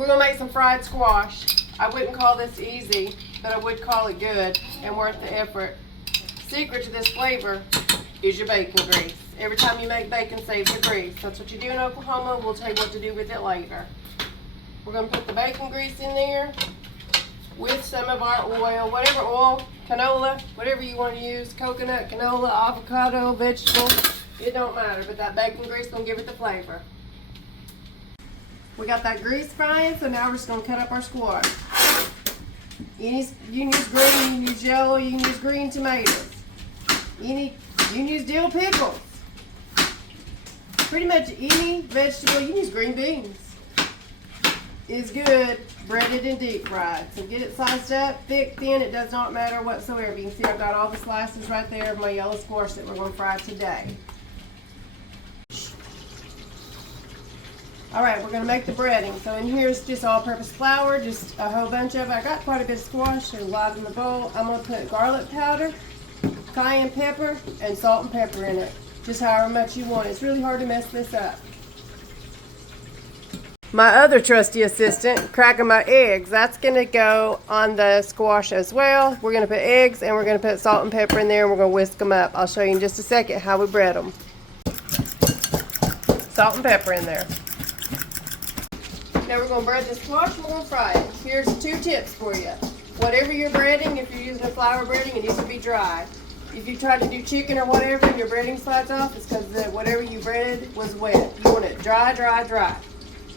We're gonna make some fried squash. I wouldn't call this easy, but I would call it good and worth the effort. Secret to this flavor is your bacon grease. Every time you make bacon, save the grease. That's what you do in Oklahoma. We'll tell you what to do with it later. We're gonna put the bacon grease in there with some of our oil, whatever oil, canola, whatever you want to use, coconut, canola, avocado, vegetable, it don't matter, but that bacon grease is gonna give it the flavor. We got that grease frying, so now we're just gonna cut up our squash. You can use green, you can use yellow, you can use green tomatoes. You can use dill pickles. Pretty much any vegetable, you can use green beans. Is good, breaded and deep fried. So get it sliced up, thick, thin, it does not matter whatsoever. You can see I've got all the slices right there of my yellow squash that we're going to fry today. Alright, we're going to make the breading. So in here is just all-purpose flour, just a whole bunch of it. I got quite a bit of squash, there's a lot in the bowl. I'm going to put garlic powder, cayenne pepper, and salt and pepper in it. Just however much you want. It's really hard to mess this up. My other trusty assistant, cracking my eggs. That's going to go on the squash as well. We're going to put eggs and we're going to put salt and pepper in there and we're going to whisk them up. I'll show you in just a second how we bread them. Salt and pepper in there. Now we're going to bread the squash and we're going to fry it. Here's 2 tips for you. Whatever you're breading, if you're using a flour breading, it needs to be dry. If you try to do chicken or whatever and your breading slides off, it's because whatever you breaded was wet. You want it dry, dry, dry.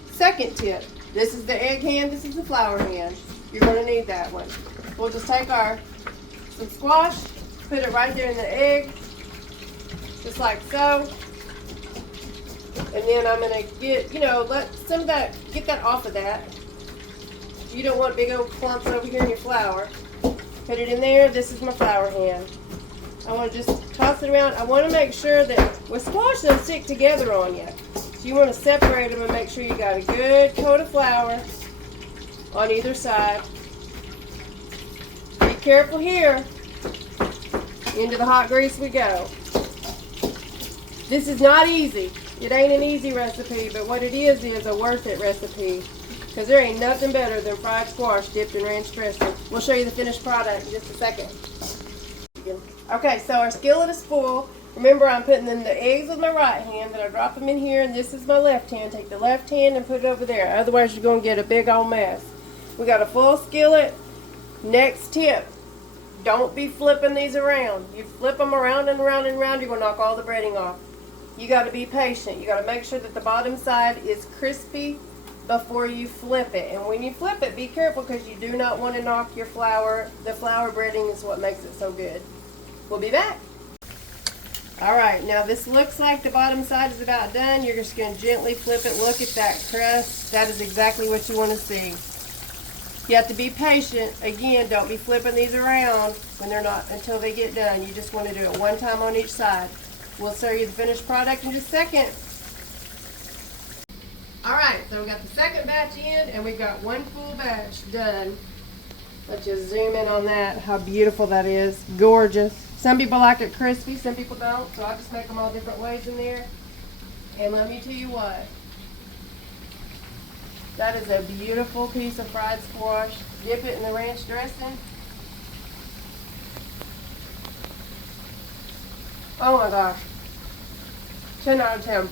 Second tip, this is the egg hand, this is the flour hand. You're going to need that one. We'll just take some squash, put it right there in the egg, just like so. And then I'm going to get, let some of that, get that off of that. You don't want big old clumps over here in your flour. Put it in there, this is my flour hand. I want to just toss it around. I want to make sure that with squash they'll stick together on you. So you want to separate them and make sure you got a good coat of flour on either side. Be careful here. Into the hot grease we go. This is not easy. It ain't an easy recipe, but what it is a worth it recipe. Because there ain't nothing better than fried squash dipped in ranch dressing. We'll show you the finished product in just a second. Okay, so our skillet is full. Remember, I'm putting in the eggs with my right hand, then I drop them in here, and this is my left hand. Take the left hand and put it over there. Otherwise, you're going to get a big old mess. We got a full skillet. Next tip, don't be flipping these around. You flip them around and around and around, you're going to knock all the breading off. You got to be patient. You got to make sure that the bottom side is crispy before you flip it. And when you flip it, be careful because you do not want to knock your flour. The flour breading is what makes it so good. We'll be back. Alright, now this looks like the bottom side is about done. You're just going to gently flip it. Look at that crust. That is exactly what you want to see. You have to be patient. Again, don't be flipping these around when they're not until they get done. You just want to do it one time on each side. We'll show you the finished product in just a second. Alright, so we got the second batch in and we've got one full batch done. Let's just zoom in on that. How beautiful that is. Gorgeous. Some people like it crispy, some people don't, so I just make them all different ways in there. And let me tell you what, that is a beautiful piece of fried squash. Dip it in the ranch dressing. Oh my gosh, 10 out of 10.